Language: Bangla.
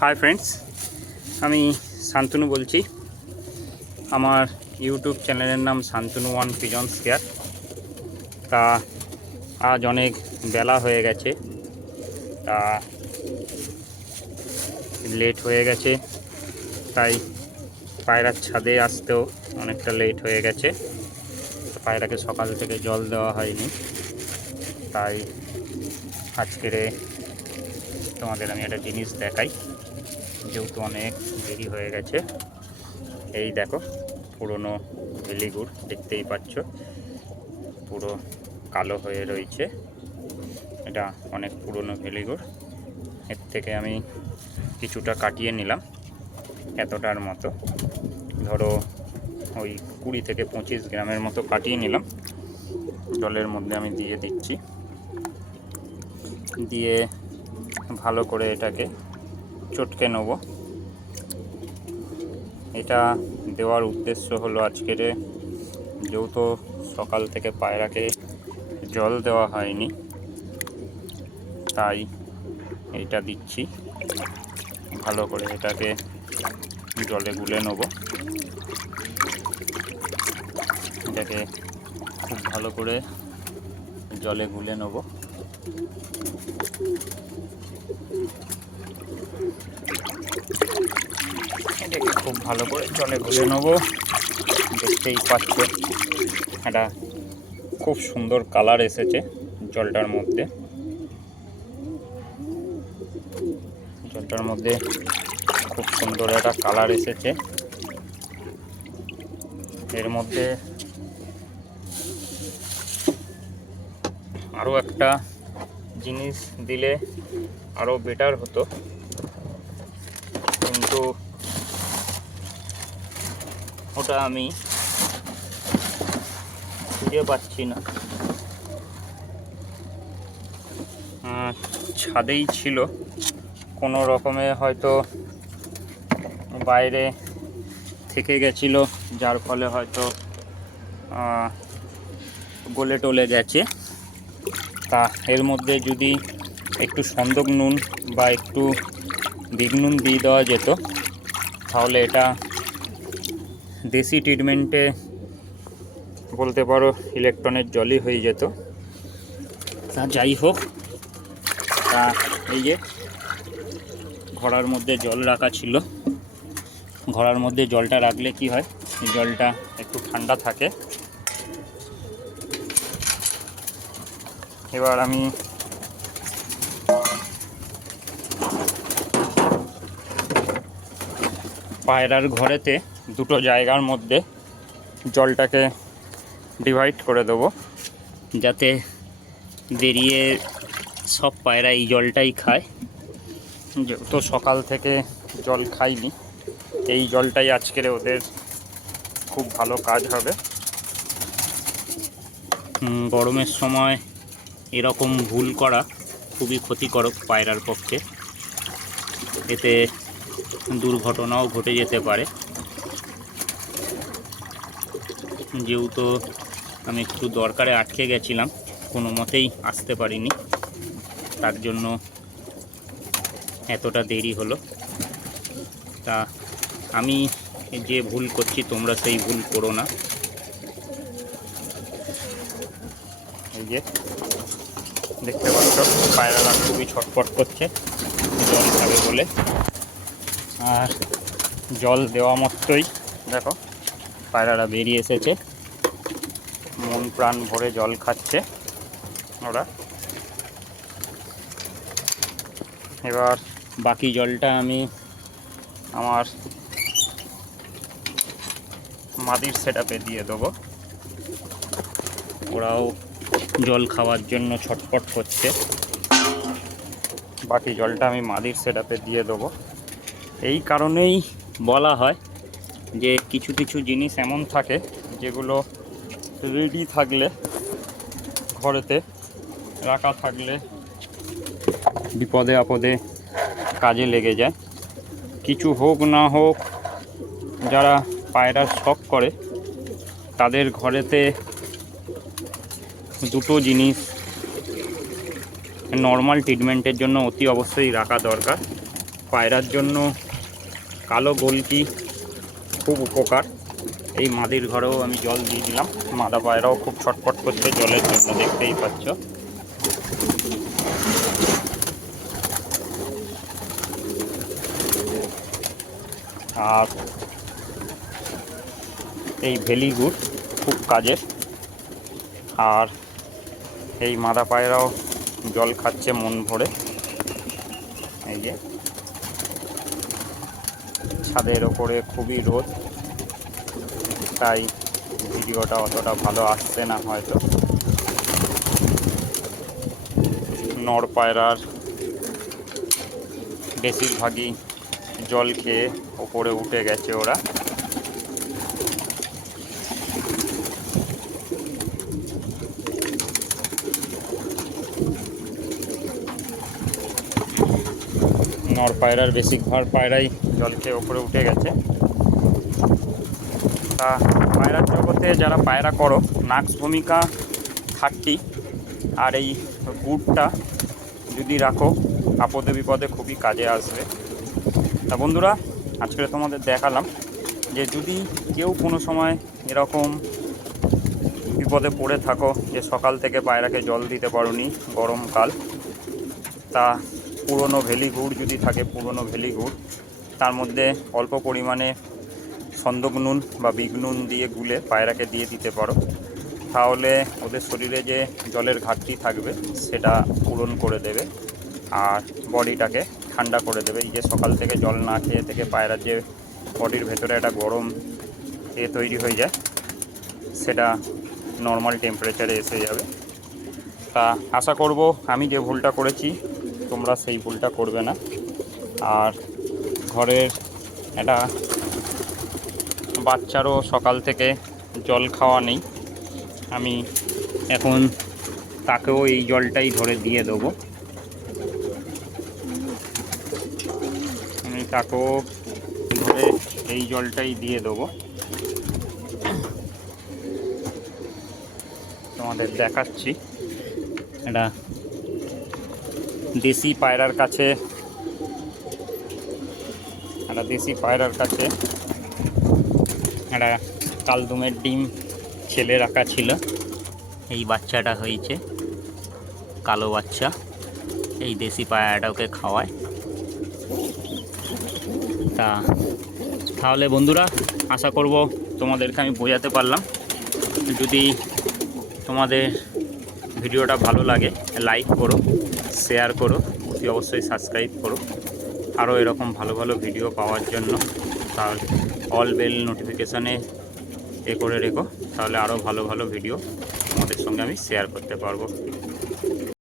হাই ফ্রেন্ডস, আমি শান্তনু বলছি। আমার ইউটিউব চ্যানেলের নাম শান্তনু ওয়ান পিজনস কেয়ার। তা আজ অনেক বেলা হয়ে গেছে, তা লেট হয়ে গেছে, তাই পায়রার ছাদে আসতেও অনেকটা লেট হয়ে গেছে। পায়রাকে সকাল থেকে জল দেওয়া হয়নি, তাই আজকের তোমাদের আমি একটা জিনিস দেখাই। যেহেতু অনেক দেরি হয়ে গেছে, এই দেখো পুরনো ভেলিগুড় দেখতেই পাচ্ছ, পুরো কালো হয়ে রয়েছে। এটা অনেক পুরনো ভেলিগুড়। এর থেকে আমি কিছুটা কাটিয়ে নিলাম, এতটার মতো, ধরো ওই 20 থেকে 25 গ্রামের মতো কাটিয়ে নিলাম। জলের মধ্যে আমি দিয়ে দিচ্ছি, দিয়ে ভালো করে এটাকে চটকে নেব। এটা দেওয়ার উদ্দেশ্য হলো আজকের যেহেতু সকাল থেকে পায়রাকে জল দেওয়া হয়নি, তাই এইটা দিচ্ছি। ভালো করে এটাকে জলে গুলে নেব। এটাকে খুব ভালো করে জলে গুলে নেব। এটাকে খুব ভালো করে জলে গুলে নেব। দেখতেই পাচ্ছ এটা খুব সুন্দর কালার এসেছে জলটার মধ্যে। জলটার মধ্যে খুব সুন্দর একটা কালার এসেছে। এর মধ্যে আরও একটা জিনিস দিলে আরও বেটার হতো, কিন্তু ওটা আমি খুঁজে পাচ্ছি না। ছাদেই ছিল, কোনো রকমে হয়তো বাইরে থেকে গেছিল, যার ফলে হয়তো গলে টলে গেছে। তা এর মধ্যে যদি একটু সন্দক নুন বা একটু বিগ নুন দিয়ে দেওয়া যেত, তাহলে এটা দেশি ট্রিটমেন্টে বলতে পারো ইলেকট্রনের জলই হয়ে যেত। তা যাই হোক, তা এই যে ঘড়ার মধ্যে জল রাখা ছিল, ঘড়ার মধ্যে জলটা রাখলে কি হয়, জলটা একটু ঠান্ডা থাকে। এবার আমি পায়রার ঘরেতে দুটো জায়গার মধ্যে জলটাকে ডিভাইড করে দেবো, যাতে বেরিয়ে সব পায়রা এই জলটাই খায়। যেহেতু সকাল থেকে জল খাইনি, এই জলটাই আজকের ওদের খুব ভালো কাজ হবে। গরমের সময় এরকম ভুল করা খুবই ক্ষতিকারক পায়রার পক্ষে। এতে দুর্ঘটনাও ঘটে যেতে পারে। যেহেতু আমি একটু দরকারে আটকে গেছিলাম, কোনো মতেই আসতে পারিনি, তার জন্য এতটা দেরি হলো। তা আমি যে ভুল করছি তোমরা সেই ভুল করো না। এই যে দেখতে পাচ্ছ পায়রারা খুবই ছটফট করছে জল খাবে বলে, আর জল দেওয়া মাত্রই দেখো পায়রারা বেরিয়ে এসেছে, মন প্রাণ ভরে জল খাচ্ছে ওরা। এবার বাকি জলটা আমি আমার মাদির সেটআপে দিয়ে দেবো। ওরাও জল খাওয়ার জন্য ছটফট করছে। বাকি জলটা আমি মাদির সেটআপে দিয়ে দেবো। এই কারণেই বলা হয় যে কিছু কিছু জিনিস এমন থাকে যেগুলো রেডি থাকলে, ঘরেতে রাখা থাকলে বিপদে আপদে কাজে লেগে যায়। কিছু হোক না হোক, যারা পায়রার শখ করে তাদের ঘরেতে দুটো জিনিস নর্মাল ট্রিটমেন্টের জন্য অতি অবশ্যই রাখা দরকার। পায়রার জন্য কালো গোলকি খুব উপকার। এই মাদির ঘরেও আমি জল দিয়ে দিলাম, মাদা পায়রাও খুব ছটফট করছে জলের জন্য, দেখতেই পাচ্ছ। আর এই ভেলিগুড় খুব কাজের। আর এই মাদা পায়রাও জল খাচ্ছে মন ভরে। এই যে ছাদের ওপরে খুবই রোদ, তাই ভিডিওটা অতটা ভালো আসছে না হয়তো। নর পায়রার বেশিরভাগই জল খেয়ে ওপরে উঠে গেছে ওরা। নর পায়রার বেশিরভাগ পায়রাই জল খেয়ে ওপরে উঠে গেছে। তা পায়রার জগতে যারা পায়রা করো, নাক্স ভূমিকা 30 আর এই গুড়টা যদি রাখো আপদে বিপদে খুবই কাজে আসবে। তা বন্ধুরা, আজকে তোমাদের দেখালাম যে যদি কেউ কোনো সময় এরকম বিপদে পড়ে থাকো যে সকাল থেকে পায়রাকে জল দিতে পারোনি গরমকাল, তা পুরনো ভেলি গুড় যদি থাকে, পুরনো ভেলি গুড়, তার মধ্যে অল্প পরিমাণে সন্দক নুন বা বিগ নুন দিয়ে গুলে পায়রাকে দিয়ে দিতে পারো। তাহলে ওদের শরীরে যে জলের ঘাটতি থাকবে সেটা পূরণ করে দেবে আর বডিটাকে ঠান্ডা করে দেবে। এই যে সকাল থেকে জল না খেয়ে থেকে পায়রার যে বডির ভেতরে একটা গরম তৈরি হয়ে যায়, সেটা নর্মাল টেম্পারেচারে এসে যাবে। তা আশা করব আমি যে ভুলটা করেছি তোমরা সেই ভুলটা করবে না। আর ঘরের একটা বাচ্চারও সকাল থেকে জল খাওয়া নেই, আমি এখন তাকেও এই জলটাই ধরে দিয়ে দেবো। আমি তাকেও ধরে এই জলটাই দিয়ে দেবো। তোমাদের দেখাচ্ছি, এটা দেশি পায়রার কাছে একটা কালদুমের ডিম ছেলে রাখা ছিল। এই বাচ্চাটা হয়েছে কালো বাচ্চা, এই দেশি পায়রাটা ওকে খাওয়ায়। তাহলে বন্ধুরা, আশা করব তোমাদেরকে আমি বোঝাতে পারলাম। যদি তোমাদের ভিডিওটা ভালো লাগে লাইক করো, শেয়ার করো, অতি অবশ্যই সাবস্ক্রাইব করো। আরও এরকম ভালো ভালো ভিডিও পাওয়ার জন্য তার অল বেল নোটিফিকেশানে করে রেখো, তাহলে আরও ভালো ভালো ভিডিও তোমাদের সঙ্গে আমি শেয়ার করতে পারবো।